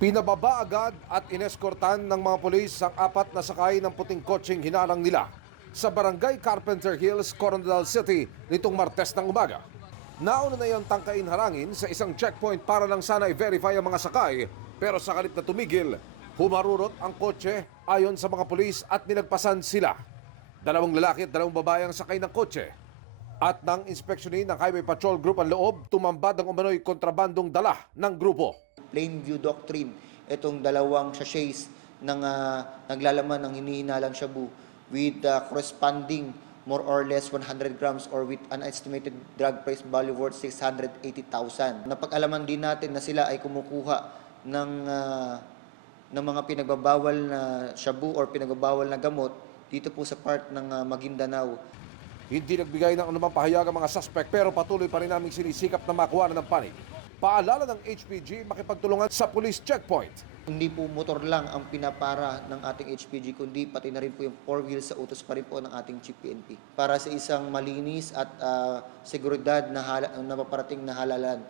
Pinababa agad at ineskortan ng mga pulis ang apat na sakay ng puting kotseng hinalang nila sa Barangay Carpenter Hills, Coronadal City nitong Martes ng umaga. Nauna na yung tangkain harangin sa isang checkpoint para lang sana i-verify ang mga sakay, pero sa halip na tumigil, humarurot ang kotse ayon sa mga pulis at nilagpasan sila. Dalawang lalaki at dalawang babae ang sakay ng kotse. At nang inspeksyonin ng Highway Patrol Group ang loob, tumambad ang umano'y kontrabandong dala ng grupo. Plainview Doctrine, itong dalawang sachets ng naglalaman ng hinihinalang shabu with corresponding more or less 100 grams or with an estimated drug price value worth 680,000. Napag-alaman din natin na sila ay kumukuha ng mga pinagbabawal na shabu or pinagbabawal na gamot dito po sa part ng Maguindanao. Hindi nagbigay ng anumang pahayag ang mga suspect pero patuloy pa rin naming sinisikap na makuha ng panig. Paalala ng HPG makipagtulungan sa police checkpoint. Hindi po motor lang ang pinapara ng ating HPG, kundi pati na rin po yung 4 wheels sa utos pa rin po ng ating Chief PNP. Para sa isang malinis at seguridad na mapaparating na halalan